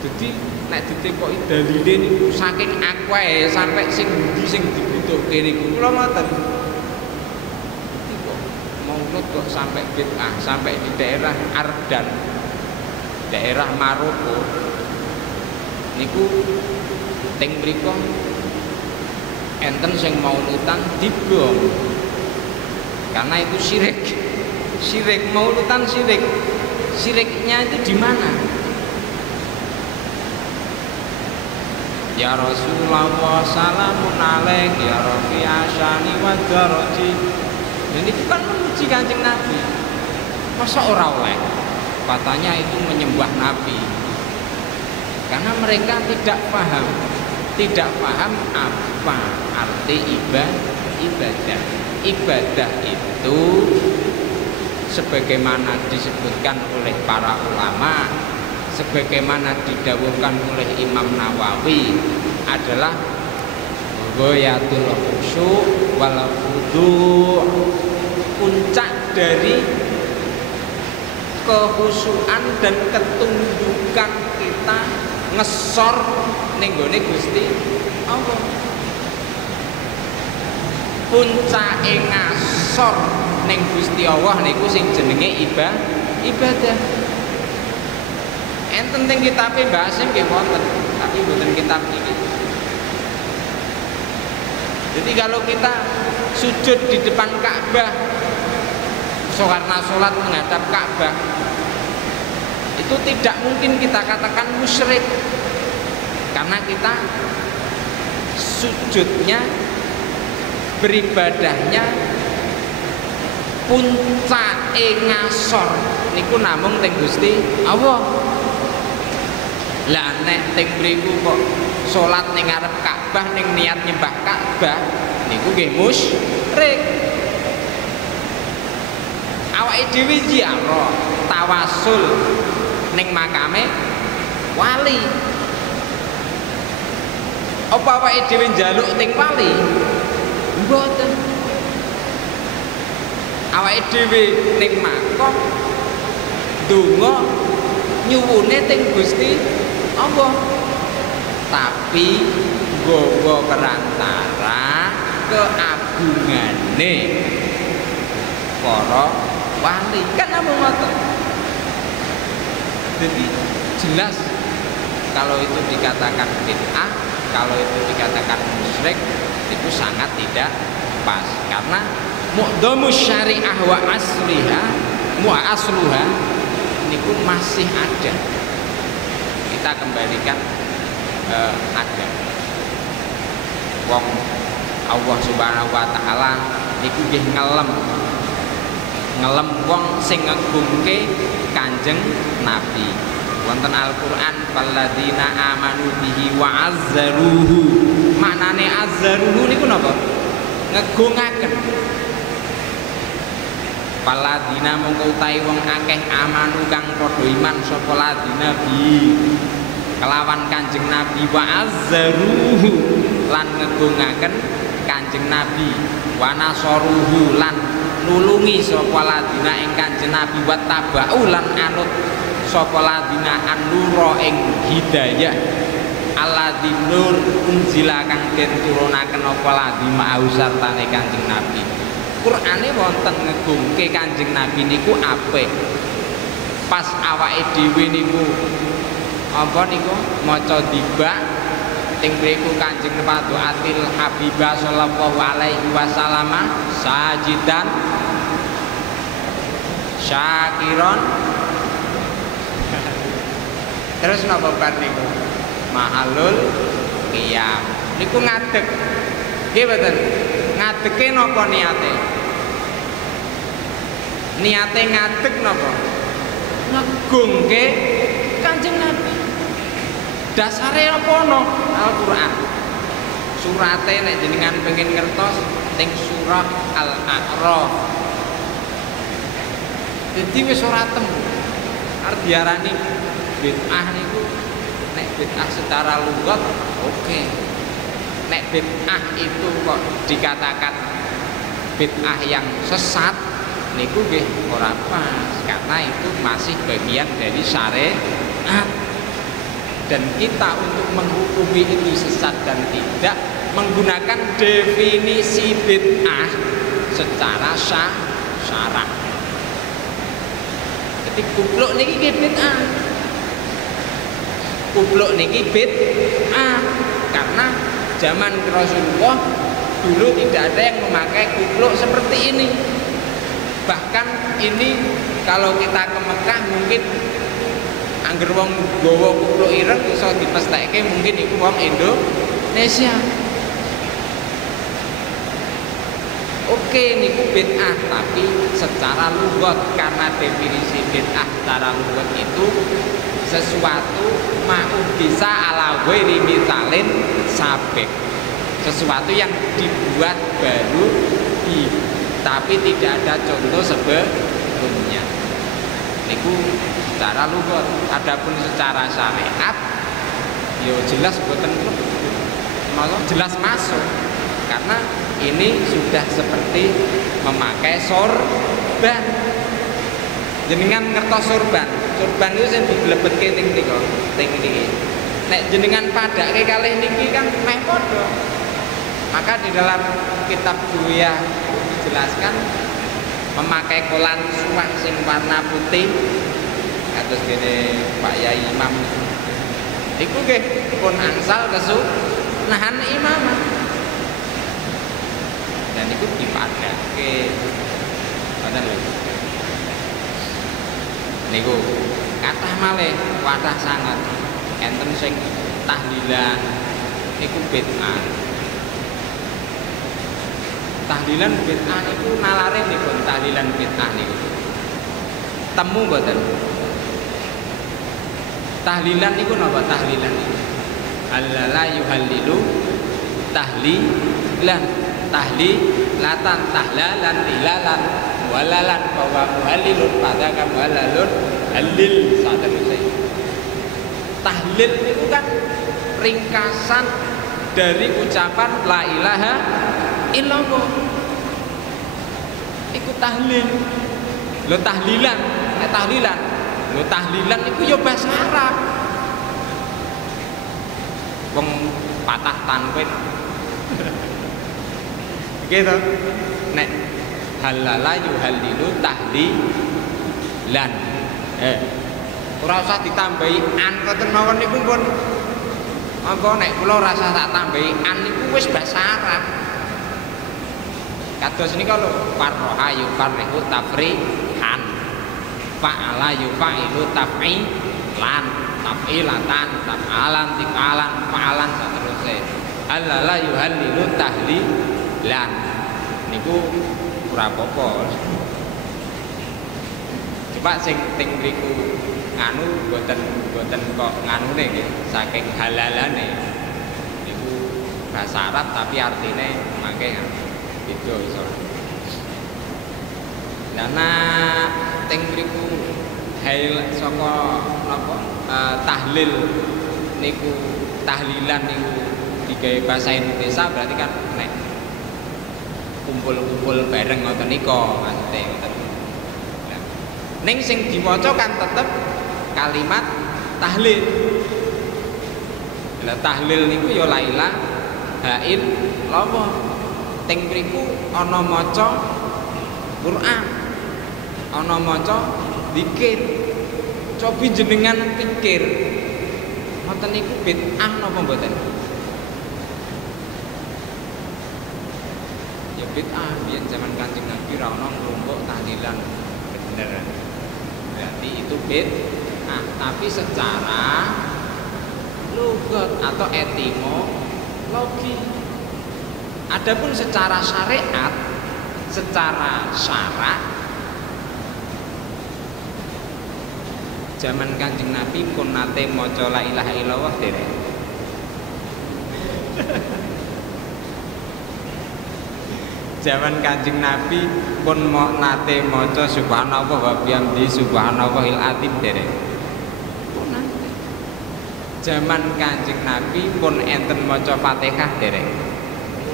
Jadi nek ditekoki dalile niku saking akeh sampai sing ndi sing dibutuhke niku kula ngoten. Maulud kok sampai bid'ah, sampai di daerah Ardan, daerah Maroko niku teng mriku enten sing mauludan dibom karena itu syirik. Syirik, mauludan syirik. Syiriknya itu di mana? Ya Rasulullah salamun alaik ya Rafi asyani wa daraji. Ini bukan memuji Kanjeng Nabi. Masa ora oleh? Katanya itu menyembah Nabi. Karena mereka tidak paham apa arti ibadah. Ibadah itu sebagaimana disebutkan oleh para ulama, sebagaimana didhawuhkan oleh Imam Nawawi adalah ghayatul khusyuk wal khudu', puncak dari kehusuan dan ketundukan kita ngesor ning gone Gusti Allah. Puncake ngasor ning Gusti Allah niku sing jenenge ibadah. Enten teng kitabe Mbah Hasyim nggih wonten, tapi mboten kitab iki. Jadi kalau kita sujud di depan Ka'bah, karena sholat menghadap Ka'bah, itu tidak mungkin kita katakan musyrik, karena kita sujudnya, beribadahnya puncake ngasor niku namung teng Gusti Allah. Lah nek teng mriku kok salat ning ngarep Ka'bah ning niat nyembah Ka'bah niku nggih musyrik. Awake dhewe ziarah tawasul ning makame wali. Apa awake dhewe njaluk ning wali? Mboten. Awake dhewe ning makom donga nyuwune teng Gusti Allah. Tapi nggawa perantara keagungane para wali. Kan namung ngoten. Jadi jelas kalau itu dikatakan bid'ah, kalau itu dikatakan musyrik, itu sangat tidak pas. Karena mu'dhamus syariah wa asliha wa asluha niku masih ada. Kita kembalikan ada. Wong Allah Subhanahu wa taala niku nggih ngelem wong sing ngagungke Kanjeng Nabi. Wonten Al-Qur'an falladzina amanu bihi wa azzaruhu. Maknane azzaruhu niku napa? Ngegungaken. Falladzina mongko utahe wong akeh amanu kang padha iman sapa ladina bi kelawan Kanjeng Nabi wa azzaruhu lan ngegungaken Kanjeng Nabi wa nasaruhu lan nulungi sapa ladina ing Kanjeng Nabi wa tabau lan anut sapa ladina an-nura ing hidayah alladzi nur unzila kang den turunaken apa ladzi ma'au sartane Kanjeng Nabi. Qur'ane wonten ngegungke Kanjeng Nabi niku apik. Pas awake dhewe niku apa niku maca dibak teng mriku Kanjeng Faduatil Habibah sallallahu alaihi wasallam sajidan syakiron. Terus napa bar niku? Ma'alul qiyam. Niku ngadeg. Nggih mboten? Ngadege napa niate? Niate ngadeg napa? Ngegungke Kanjeng Nabi. Dasare apa ono? Al-Qur'an. Surate nek jenengan pengen ngertos teng surah Al-A'raf. Dadi wis ora temu. Arep diarani bid'ah niku nek bid'ah secara lugat oke. Nek bid'ah itu kok dikatakan bid'ah yang sesat niku nggih ora pas karena itu masih bagian dari syariat. Dan kita untuk menghukumi itu sesat dan tidak menggunakan definisi bid'ah secara syara'. Jadi kupluk niki bid'ah. Kupluk niki bid'ah karena zaman Rasulullah dulu tidak ada yang memakai kupluk seperti ini. Bahkan ini kalau kita ke Mekah mungkin angger wong nggawa kupluk ireng iso dimestekke mungkin iku wong Indonesia. Oke niku bid'ah tapi secara lugat karena definisi bid'ah secara lugat itu sesuatu bisa ala ghairi mitsalin sabik. Sesuatu yang dibuat baru tapi tidak ada contoh sebelumnya. Niku secara lugat. Adapun secara syariat yo jelas boten jelas masuk karena ini sudah seperti memakai sorban. Jenengan ngertos sorban. Sorban itu sing diglebetke teng niku, teng niki. Nek jenengan padake kalih niki kan meh padha. Maka di dalam kitab Duya dijelaskan memakai kolan suwak sing warna putih kados gene Pak Yai Imam iku nggih pun angsal kesunahan imamah. Dan itu dipadake. Ngoten lho. Niku kathah malih wadah sangat enten sing tahlilan niku bid'ah. Tahlilan bid'ah niku nalare niku tahlilan bid'ah niku. Temu mboten? Tahlilan niku napa tahlilan? Halala yuhallilu tahlilan, tahlilatan, tahlalan, lilalan, walalan, bahwa muhallilun pada muhallalun, halil saterusé. Tahlil itu kan ringkasan dari ucapan la ilaha illallah. Iku tahlil. Lo tahlilan, tahlilan. Lo tahlilan itu ya bahasa Arab. Wong patah tanwin. Gitu. Nek halala yuhallilu tahlilan. Ora usah ditambahi an ngoten mawon niku pun apa nek kula rasa tak tambahi an niku wis bahasa Arab. Kados nika lho farroha yufarrihu tafrihan. Fa'ala yufa'ilu taf'ilan, taf'ilatan, taf'alan, tif'alan, fa'alan saterusé. Halala yuhallilu tahlilan. Niku ora apa-apa. Coba sing teng mriku nganu boten kok nganune nggih saking halalane niku bahasa Arab tapi artine mangke beda iso. Karena teng mriku hail saka napa tahlil niku tahlilan niku digawe bahasa Indonesia berarti kan nek kumpul-kumpul bareng ngoten nika maksude ngoten. Ning sing diwaca kan tetep kalimat tahlil. Lah tahlil niku ya la ilaha illallah. Teng mriku ana maca Quran, ana maca zikir. Cobi jenengan pikir, ngoten niku bid'ah napa mboten? Ya bid'ah, biyen zaman Kanjeng Nabi ra ono ngrumpuk tahlilan bener. Berarti itu bid'ah, tapi secara lugat atau etimologi. Adapun secara syariat, secara syarak zaman Kanjeng Nabi pun nate maca la ilaha illallah dereng. Zaman Kanjeng Nabi pun nate maca subhanallah wa bihamdi subhanallahil azim dereng. Zaman Kanjeng Nabi pun enten maca Fatihah dereng.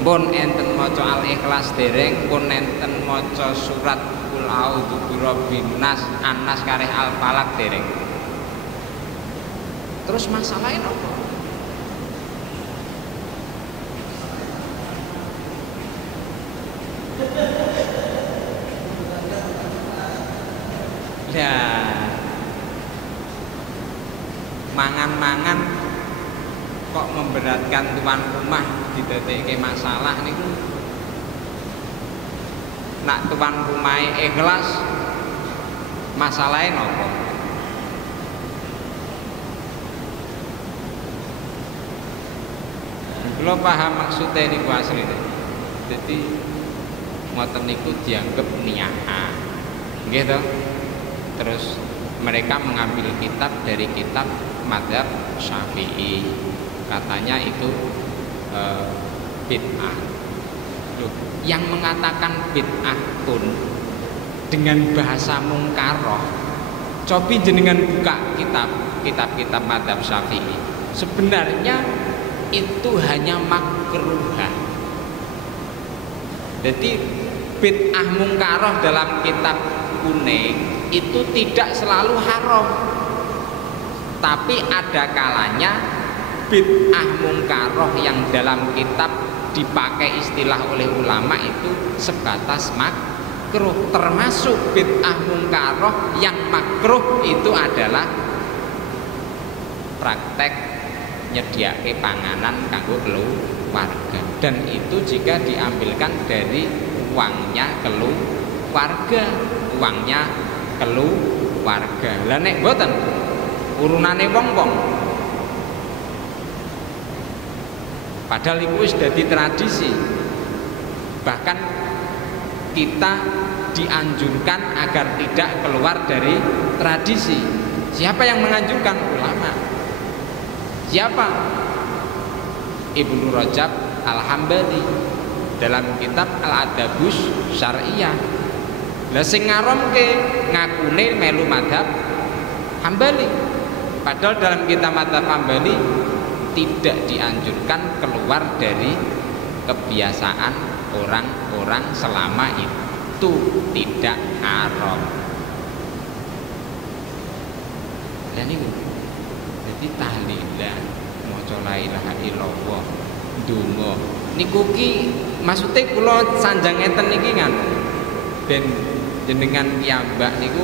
Pun enten maca Al-Ikhlas dereng, pun enten maca surat Qul a'udzu birabbin nas, An-Nas kareh Al-Falaq dereng. Terus masalahnya apa? Ya mangan-mangan kok memberatkan tuan rumah didadekke masalah niku. Nak tuan rumah ikhlas masalahnya nopo? Kula paham maksudnya niku asline. Jadi ngoten niku dianggap niyaha. Nggih to? Terus mereka mengambil kitab dari kitab mazhab Syafi'i. Katanya itu bid'ah. Loh, yang mengatakan bid'ah pun dengan bahasa mungkaroh. Cobi jenengan buka kitab-kitab mazhab Syafi'i. Sebenarnya itu hanya makruhah. Jadi bid'ah mungkaroh dalam kitab kuning itu tidak selalu haram. Tapi ada kalanya bid'ah mungkaroh yang dalam kitab dipakai istilah oleh ulama itu sebatas makruh. Termasuk bid'ah mungkaroh yang makruh itu adalah praktek nyediake panganan kanggo keluarga, dan itu jika diambilkan dari uangnya keluarga, Lah nek mboten urunane wong-wong, padahal itu wis dadi tradisi. Bahkan kita dianjurkan agar tidak keluar dari tradisi. Siapa yang menganjurkan? Ulama. Siapa? Ibnu Rajab Al-Hambali dalam kitab Al-Adabus Syariah. Lah sing ngaramke ngakune melu madzhab Hambali. Padahal dalam kitab madzhab Hambali tidak dianjurkan keluar dari kebiasaan orang-orang selama itu tidak haram. Dan itu jadi tahlilan maca la ilaha illallah ndonga niku ki maksude kula sanjang ngeten niki kan ben jenengan piyambak niku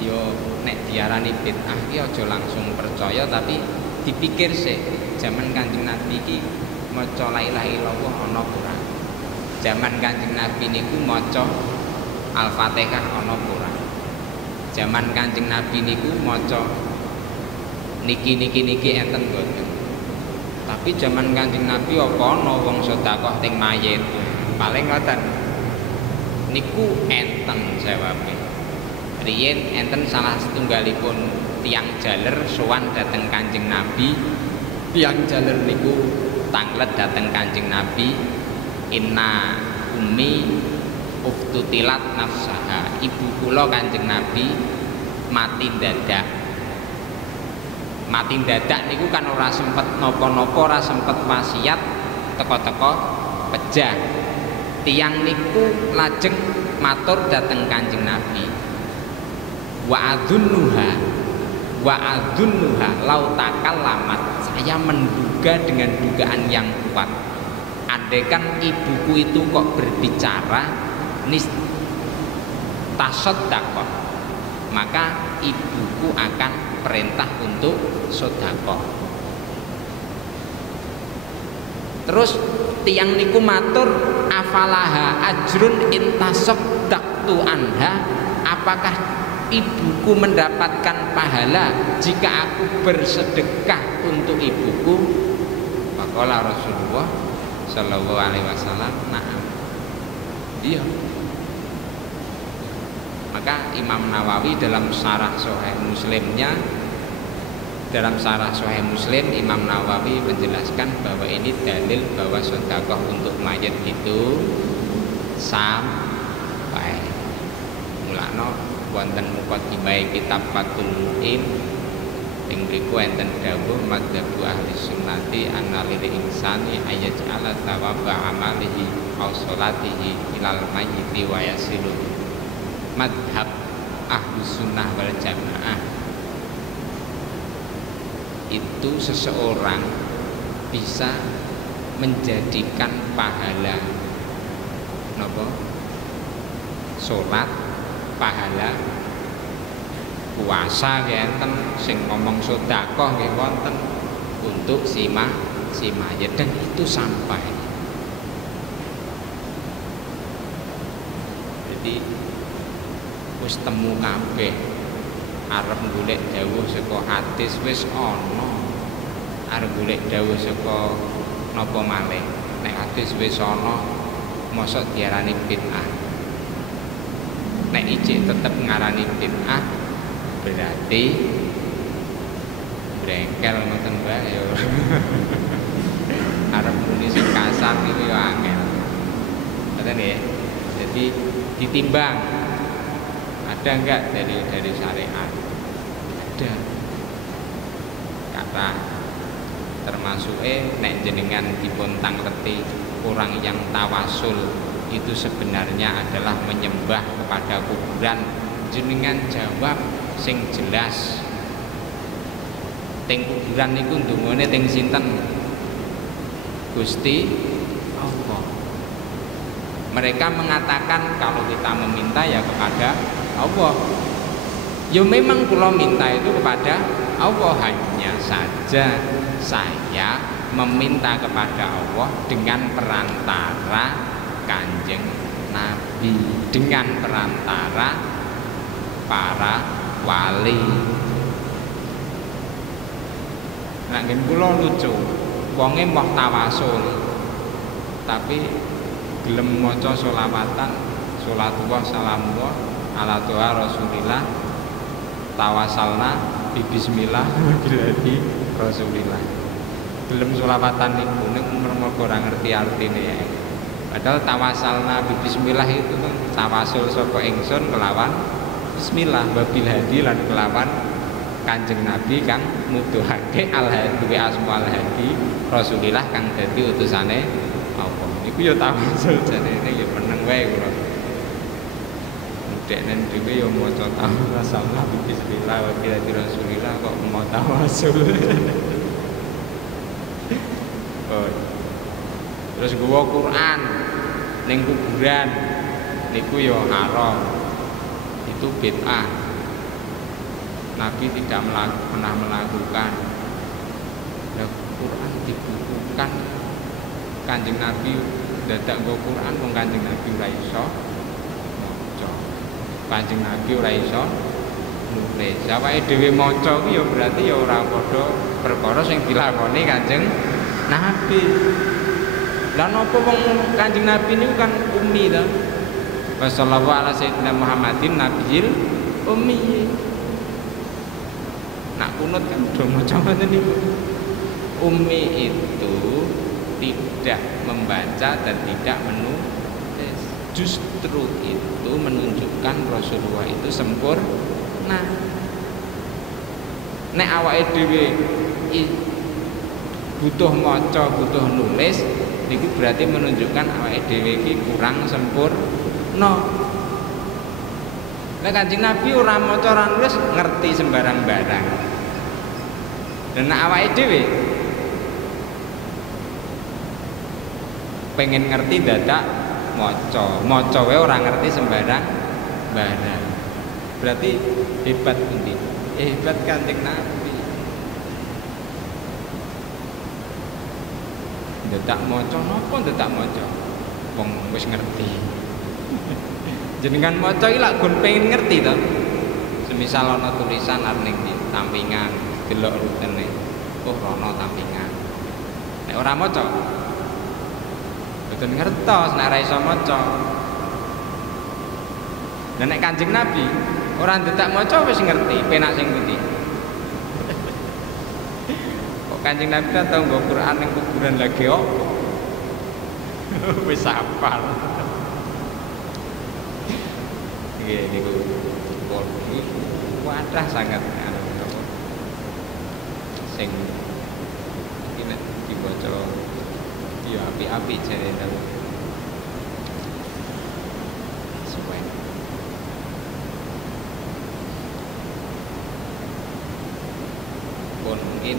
yo nek diarani bid'ah ki aja langsung percaya tapi dipikir sih zaman Kanjeng Nabi ki maca la ilaha illallah ana ora. Zaman Kanjeng Nabi niku maca Al-Fatihah ana ora. Zaman Kanjeng Nabi niku maca niki enten mboten. Tapi zaman Kanjeng Nabi apa ana wong sedekah teng mayit. Paling ngoten. Niku enten jawabe. Riyen enten salah setunggalipun tiang jaler sowan dhateng Kanjeng Nabi. Tiang jaler niku tanglet dhateng Kanjeng Nabi. Inna ummi uftutilat nafsaha. Ibu kula Kanjeng Nabi mati dadak. Mati dadak niku kan ora sempet napa-napa, ora sempet wasiat, teko-teko pejah. Tiang niku lajeng matur dhateng Kanjeng Nabi. Wa adzunnuha lau takallamat. Saya menduga dengan dugaan yang kuat. Andaikan ibuku itu kok berbicara tasaddaqah, maka ibuku akan perintah untuk sedekah. Terus tiang niku matur afalaha ajrun intasaddaqtu anha, apakah ibuku mendapatkan pahala jika aku bersedekah untuk ibuku? Maka Rasulullah Shallallahu Alaihi Wasallam, na'am, iya. Maka Imam Nawawi dalam Syarah Sahih Muslimnya, dalam Syarah Sahih Muslim, Imam Nawawi menjelaskan bahwa ini dalil bahwa sedekah untuk mayit itu sampai mulakno wonten muqaddimah kitab Fathul Mu'in ing mriku enten dawuh madzhabu ahli sunnati anna lil insani ayaj'ala thawaba amalihi aw sholatihi ilal mayyiti wa yasilu. Madhab ahlu sunnah wal jamaah itu seseorang bisa menjadikan pahala napa sholat, pahala puasa enten, sing ngomong sedekah nggih wonten untuk si mayit, dan itu sampai. Jadi wis temu kabeh arep golek dawuh saka hadis wis ana, arep golek dawuh saka napa malih nek hadis wis ana mosok diarani bid'ah. Nek ijik tetep ngarani bid'ah berarti brengkel ngoten bae ya. Arep muni sing kasar niku ya angel. Ngoten nggih. Jadi ditimbang ada enggak dari syariat? Ada. Kata termasuk nek jenengan dipun tangleti orang yang tawasul itu sebenarnya adalah menyembah kepada kuburan. Jenengan jawab sing jelas. Teng kuburan niku ndungone teng sinten? Gusti Allah. Mereka mengatakan kalau kita meminta ya kepada Allah. Ya memang kula minta itu kepada Allah, hanya saja saya meminta kepada Allah dengan perantara Kanjeng Nabi, dengan perantara para wali. Nek ngen kula lucu, wonge moh tawasul tapi gelem maca sholawatan, sholatullah salamullah ala doa Rasulillah, tawasalna bismillah bil hadi Rasulillah. Belum selawatan niku mergo ora ngerti artine ya. Padahal tawasalna bismillah itu kan tawasul saka ingsun kelawan bismillah wabil hadi lan kelawan Kanjeng Nabi kang nuduhake al hadi asma al hadi Rasulillah kang dadi utusane Allah. Iku ya tawasul jarene ya meneng wae kula. Deknen dhewe ya maca tawasalna bismillah wabil hadi Rasulillah kok mau tawasul. Oh. Terus gua Quran ning kuburan niku ya haram. Itu bid'ah. Nabi tidak pernah melakukan. Ya, Quran dibukukan. Kanjeng Nabi dadak nggo Quran wong Kanjeng Nabi ora iso maca. Kanjeng Nabi ora iso nulis. Awake dhewe maca ku ya berarti ya ora padha perkara sing dilakoni Kanjeng Nabi. Lah napa wong Kanjeng Nabi niku kan ummi ta. Wassallallahu ala sayyidina Muhammadin nabiyil ummi. Nak kunut kan udah maca ngoten niku. Ummi itu tidak membaca dan tidak menulis. Justru itu menunjukkan Rasulullah itu sempurna. Nek awake dhewe butuh maca, butuh nulis, itu berarti menunjukkan awake dhewe iki kurang sempurna. Nek Kanjeng Nabi ora maca ora nulis ngerti sembarang-barang. Dan nek awake dhewe pengen ngerti dadak maca wae ora ngerti sembarang-barang. Berarti hebat pundi? Hebat Kanjeng Nabi. Dadak maca napa dadak maca? Wong wis ngerti. Jenengan maca iki lak gun pengen ngerti to. Semisal ana tulisan arep ning tampingan, delok rutene. Oh, ana tampingan. Nek ora maca, boten ngertos nek ora iso maca. Lah nek Kanjeng Nabi ora dadak maca wis ngerti, penak sing pundi. Kanjeng Nabi kan tau nggo Quran ning kuburan lagi opo. Wis hafal. Nggih niku wadah sangat sing iki nek dibaca ya api-api jare ta. Suwen. Pun mungkin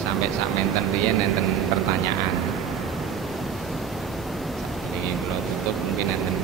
sampai samenten riyen enten pertanyaan. Iki kula tutup mungkin enten